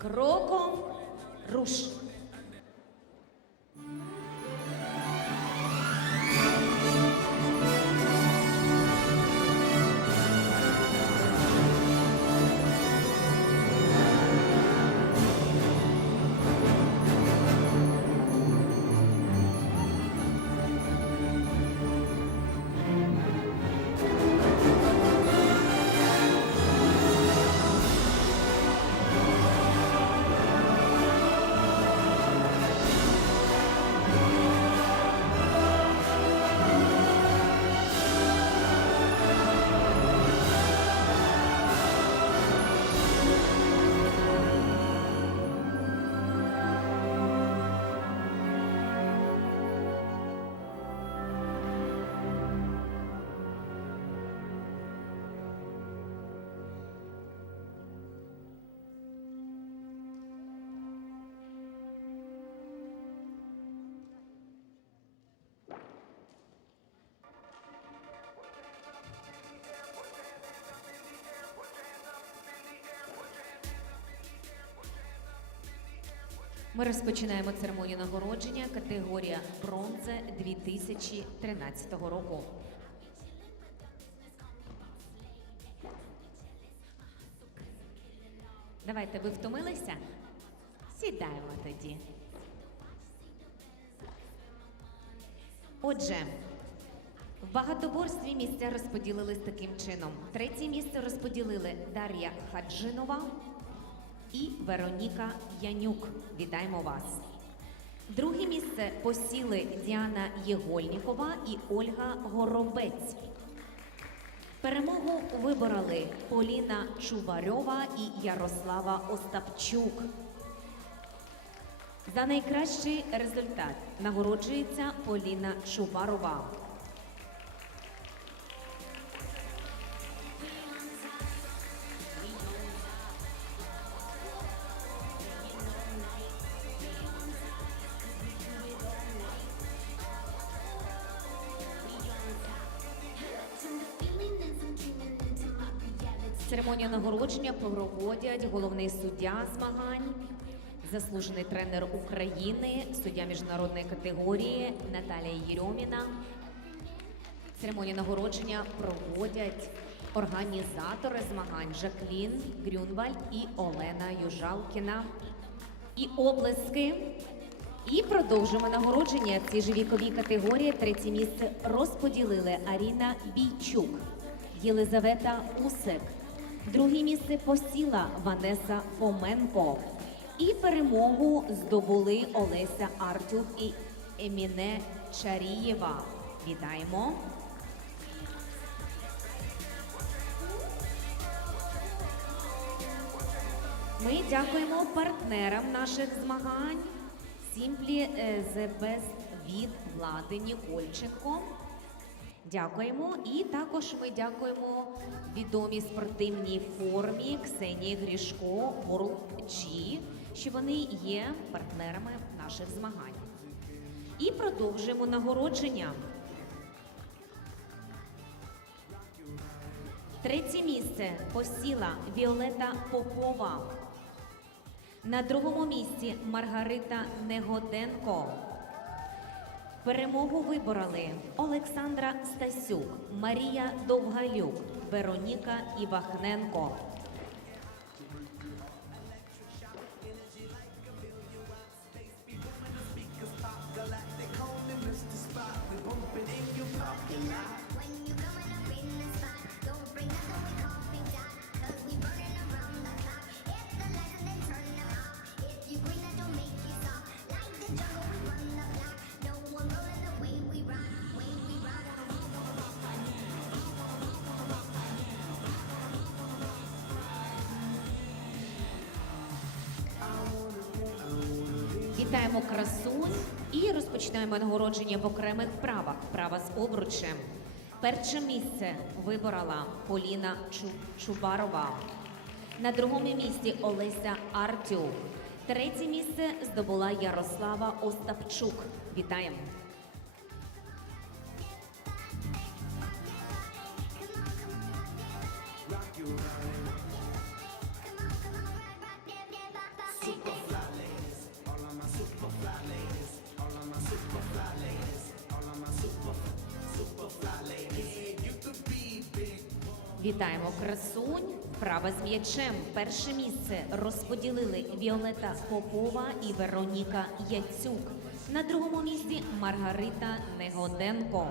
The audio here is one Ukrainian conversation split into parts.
Кроком руш. Ми розпочинаємо церемонію нагородження категорія бронза 2013 року. Давайте, ви втомилися? Сідаємо тоді. Отже, в багатоборстві місця розподілились таким чином. Третє місце розподілили Дар'я Хаджинова і Вероніка Янюк. Вітаємо вас. Друге місце посіли Діана Єгольнікова і Ольга Горобець. Перемогу вибороли Поліна Чубарьова і Ярослава Остапчук. За найкращий результат нагороджується Поліна Чубарова. Церемонію нагородження проводять головний суддя змагань, заслужений тренер України, суддя міжнародної категорії Наталія Єрьоміна. Церемонію нагородження проводять організатори змагань Жаклін Грюнвальд і Олена Южалкіна. І облески. І продовжимо нагородження в цій же віковій категорії. Третє місце розподілили Аріна Бійчук, Єлизавета Усик. Друге місце посіла Ванеса Фоменко. І перемогу здобули Олеся Артюк і Еміне Чарієва. Вітаємо! Ми дякуємо партнерам наших змагань. Сімплі е, The Best від Влади Нікольченко. Дякуємо. І також ми дякуємо відомій спортивній формі Ксенії Грішко World G, що вони є партнерами наших змагань. І продовжуємо нагородження. Третє місце посіла Віолета Попова. На другому місці Маргарита Негоденко. Перемогу вибороли Олександра Стасюк, Марія Довгалюк, Вероніка Івахненко. Вітаємо красунь і розпочинаємо нагородження в окремих вправах. Вправа з обручем. Перше місце виборола Поліна Чубарова. На другому місці Олеся Артюк. Третє місце здобула Ярослава Остапчук. Вітаємо! Вітаємо красунь. Вправа з м'ячем. Перше місце розподілили Віолета Попова і Вероніка Яцюк. На другому місці Маргарита Негоденко.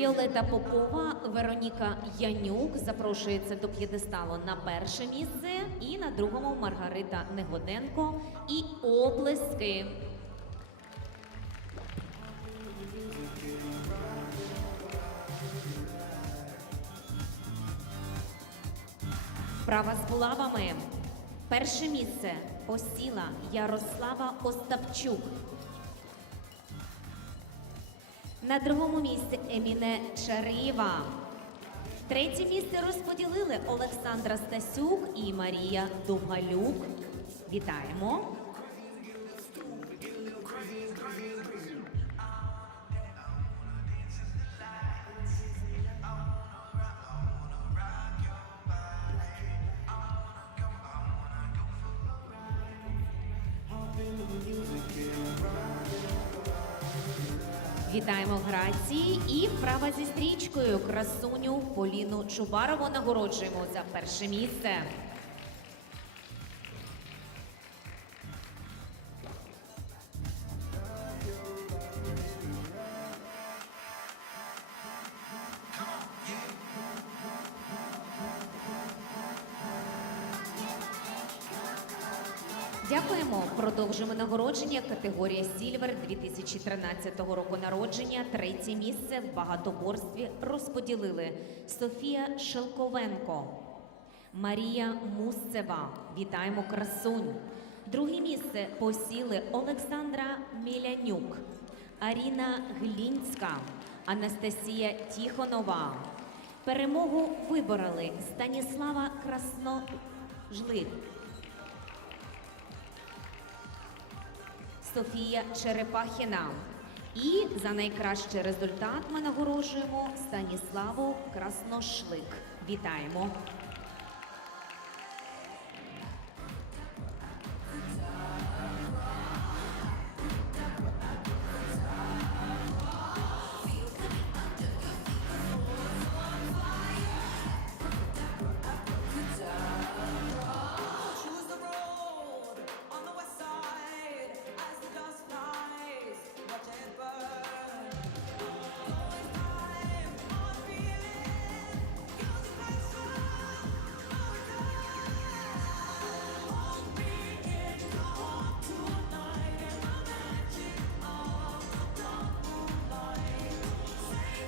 Віолета Попова, Вероніка Янюк запрошується до п'єдесталу на перше місце, і на другому Маргарита Негоденко і оплески. Вправа з булавами. Перше місце посіла Ярослава Остапчук. На другому місці Еміне Чаріва. Третє місце розподілили Олександра Стасюк і Марія Довгалюк. Вітаємо! Вітаємо Грації і вправа зі стрічкою красуню Поліну Чубарову нагороджуємо за перше місце. Дякуємо. Продовжимо нагородження категорія Сільвер 2013 року народження. Третє місце в багатоборстві розподілили Софія Шелковенко, Марія Мусцева. Вітаємо красунь. Друге місце посіли Олександра Мілянюк, Аріна Глінська, Анастасія Тіхонова. Перемогу вибороли Станіслава Красножлик. Софія Черепахіна. І за найкращий результат ми нагороджуємо Станіславу Красношлик. Вітаємо!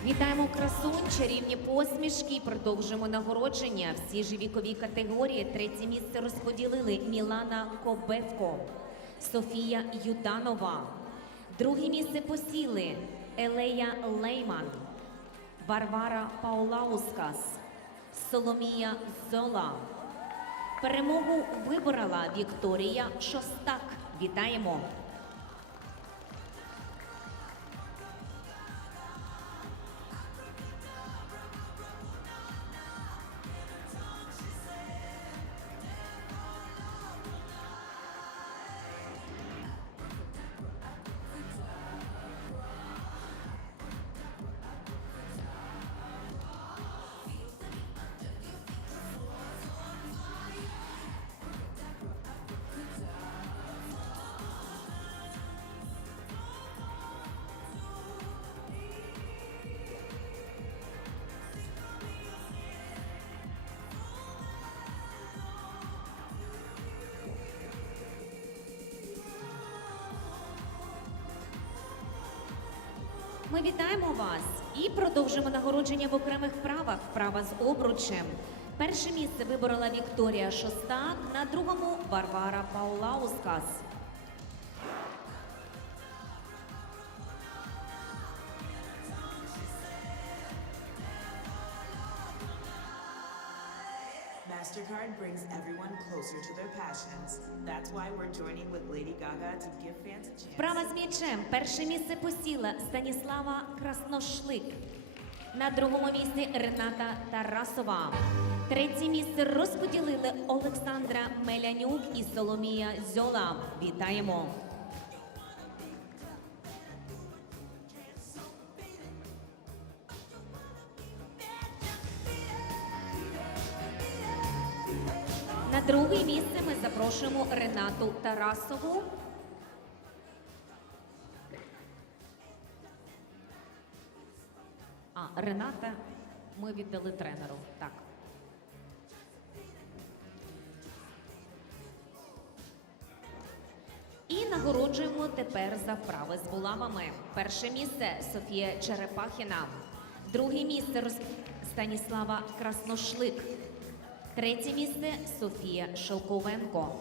Вітаємо красунь, чарівні посмішки. Продовжуємо нагородження. Всі ж вікові категорії. Третє місце розподілили Мілана Кобевко, Софія Юданова. Друге місце посіли Елея Лейман, Варвара Паулаускас, Соломія Зола. Перемогу виборола Вікторія Шостак. Вітаємо! Ми вітаємо вас і продовжимо нагородження в окремих правах Вправа з обручем. Перше місце виборола Вікторія Шостак, на другому Варвара Паулаускас. Brings everyone closer to their passions. That's why we're joining with Lady Gaga to give fans a chance. Права з м'ячем. Перше місце посіла Станіслава Красношлик. На другому місці Рената Тарасова. Третє місце розподілили Олександра Мелянюк і Соломія Зьола. Вітаємо! Друге місце ми запрошуємо Ренату Тарасову. А, Рената ми віддали тренеру. Так. І нагороджуємо тепер за вправи з булавами. Перше місце Софія Черепахіна. Друге місце. Станіслава Красношлик. Третє місце Софія Шелковенко.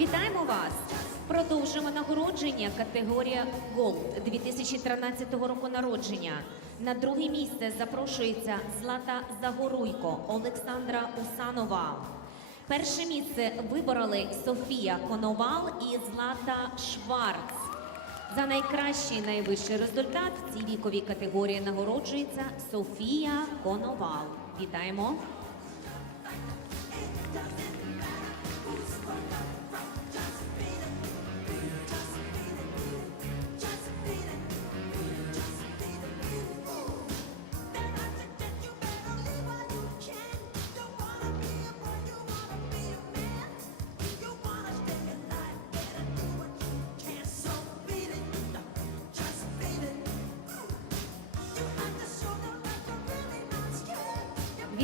Вітаємо вас! Продовжуємо нагородження категорія Gold 2013 року народження. На друге місце запрошується Злата Загоруйко Олександра Усанова. Перше місце вибороли Софія Коновал і Злата Шварц. За найкращий найвищий результат в цій віковій категорії нагороджується Софія Коновал. Вітаємо!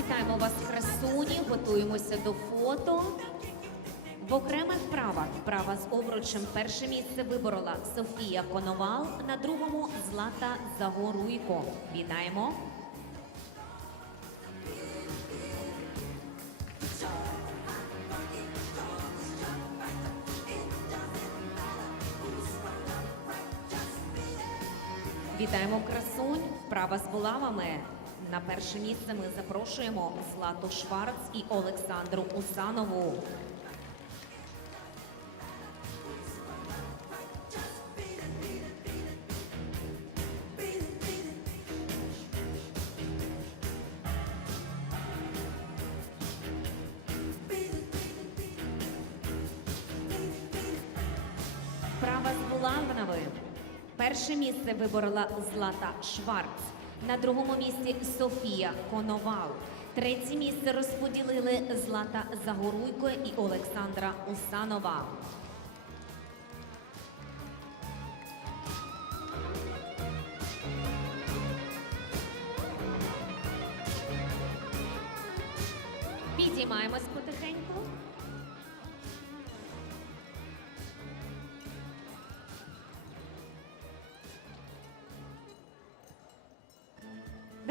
Вітаємо вас, красуні. Готуємося до фото. В окремих вправах вправа з обручем перше місце виборола Софія Коновал, на другому Злата Загоруйко. Вітаємо. Вітаємо красунь. Вправа з булавами. На перше місце ми запрошуємо Злату Шварц і Олександру Усанову. Права з Булавною. Перше місце виборола Злата Шварц. На другому місці Софія Коновал. Третє місце розподілили Злата Загоруйко і Олександра Усанова.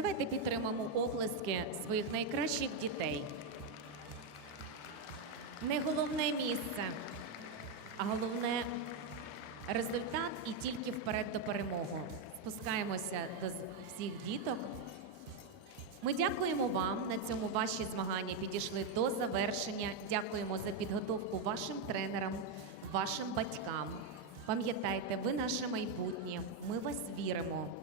Давайте підтримаємо оплески своїх найкращих дітей. Не головне місце, а головне результат і тільки вперед до перемоги. Спускаємося до всіх діток. Ми дякуємо вам. На цьому ваші змагання підійшли до завершення. Дякуємо за підготовку вашим тренерам, вашим батькам. Пам'ятайте, ви наше майбутнє. Ми вас віримо.